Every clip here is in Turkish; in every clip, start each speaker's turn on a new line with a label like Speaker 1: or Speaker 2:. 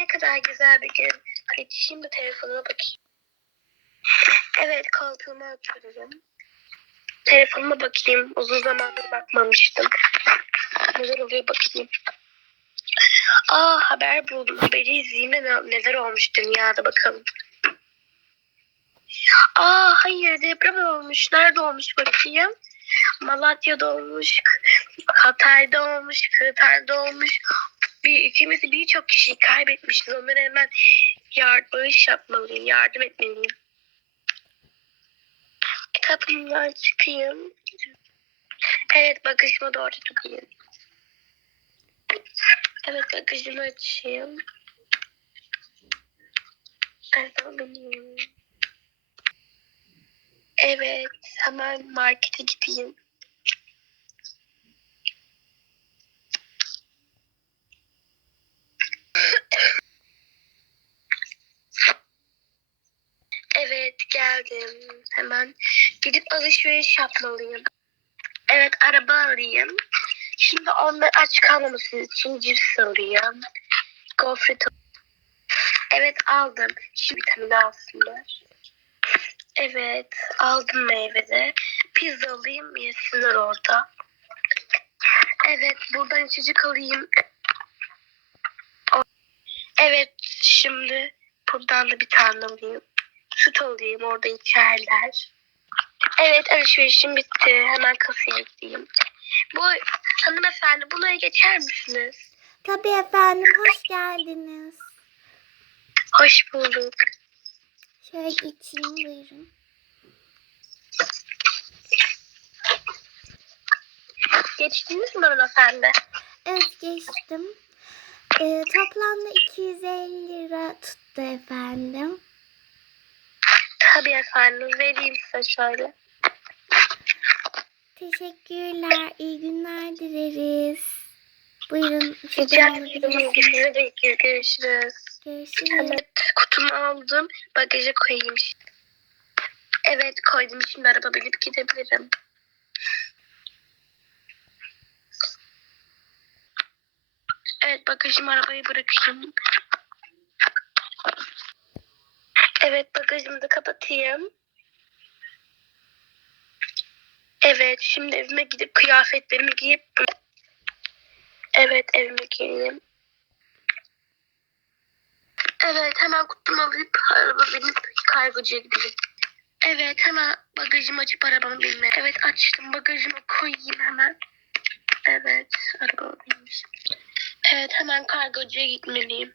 Speaker 1: ne kadar güzel bir gün. Geçeyim de telefonuma bakayım. Evet koltuğuma otururum. Telefonuma bakayım. Uzun zamandır bakmamıştım. Neler oluyor bakayım. Aa haber buldum. Haberi izleyeyim de ne- neler olmuş dünyada bakalım. Aa hayır deprem olmuş. Nerede olmuş bakayım. Malatya'da olmuş. Hatay'da olmuş. Kırıtar'da olmuş. Bir, de birçok kişiyi kaybetmişiz. Onlara hemen yard, bağış yapmalıyım. Yardım etmeliyim. Kapımdan çıkayım. Evet bagajıma doğru gideyim. Evet bagajımı açayım. Bineyim. Evet hemen markete gideyim. Evet geldim. Hemen gidip alışveriş yapmalıyım. Evet araba alayım. Şimdi onlar aç kalmaması için cips alayım. Gofret Evet aldım. Şimdi vitamin alsınlar. Evet aldım meyvede. Pizza alayım yesinler orada. Evet buradan içecek alayım. Evet şimdi buradan da bir tane alayım. Süt alayım orada içerler. Evet alışverişim bitti. Hemen kasaya gideyim. Bu hanımefendi buraya geçer misiniz?
Speaker 2: Tabii efendim hoş geldiniz.
Speaker 1: Hoş bulduk.
Speaker 2: Şöyle geçeyim buyurun.
Speaker 1: Geçtiniz mi hanımefendi?
Speaker 2: Evet geçtim. Ee, toplamda 250 lira tuttu efendim.
Speaker 1: Tabii efendim. Vereyim size şöyle.
Speaker 2: Teşekkürler. iyi günler dileriz. Buyurun.
Speaker 1: Rica ederim. görüşürüz.
Speaker 2: Görüşürüz.
Speaker 1: Evet kutumu aldım. Bagaja koyayım. Evet koydum. Şimdi araba binip gidebilirim. Evet bagajımı arabaya bırakayım. Evet bagajımı da kapatayım. Evet şimdi evime gidip kıyafetlerimi giyip Evet evime gireyim. Evet hemen kutumu alıp araba binip kargocuya gideyim. Evet hemen bagajımı açıp arabamı binmek. Evet açtım bagajımı koyayım hemen. Evet araba binmiş. Evet hemen kargocuya gitmeliyim.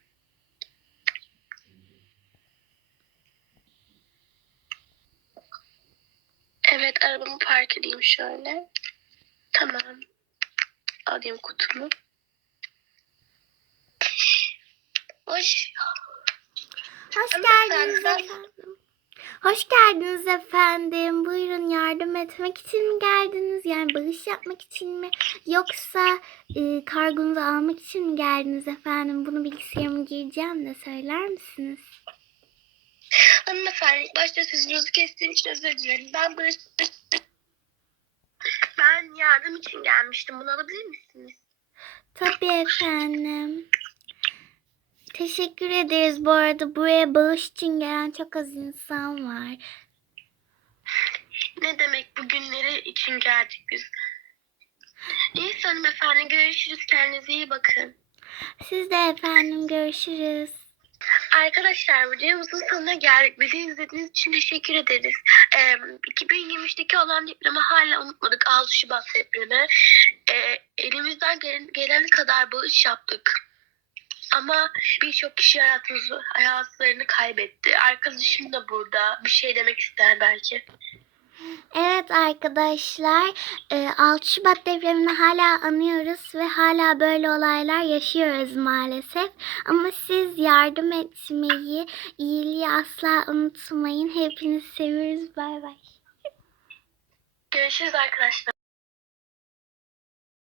Speaker 1: Evet arabamı park edeyim şöyle. Tamam. Alayım kutumu. Hoş.
Speaker 2: Hoş geldiniz efendim. Hoş geldiniz efendim. Buyurun yardım etmek için mi geldiniz? Yani bağış yapmak için mi? Yoksa e, kargonuzu almak için mi geldiniz efendim? Bunu bilgisayarıma gireceğim de söyler misiniz?
Speaker 1: Hanımefendi başta sözünüzü kestiğim için özür dilerim. Ben böyle... Ben yardım için gelmiştim. Bunu alabilir misiniz?
Speaker 2: Tabii efendim. Teşekkür ederiz. Bu arada buraya bağış için gelen çok az insan var.
Speaker 1: Ne demek bugünleri için geldik biz. Neyse hanımefendi görüşürüz. Kendinize iyi bakın.
Speaker 2: Siz de efendim görüşürüz.
Speaker 1: Arkadaşlar videomuzun sonuna geldik. Bizi izlediğiniz için teşekkür ederiz. Ee, 2023'teki olan depremi hala unutmadık. 6 Şubat depremi. Ee, elimizden gelen, gelen kadar bağış yaptık. Ama birçok kişi hayatımızı, hayatlarını kaybetti. Arkadaşım da burada. Bir şey demek ister belki.
Speaker 2: Evet arkadaşlar, e, 6 Şubat depremini hala anıyoruz ve hala böyle olaylar yaşıyoruz maalesef. Ama siz yardım etmeyi, iyiliği asla unutmayın. Hepinizi seviyoruz. Bay bay.
Speaker 1: Görüşürüz arkadaşlar.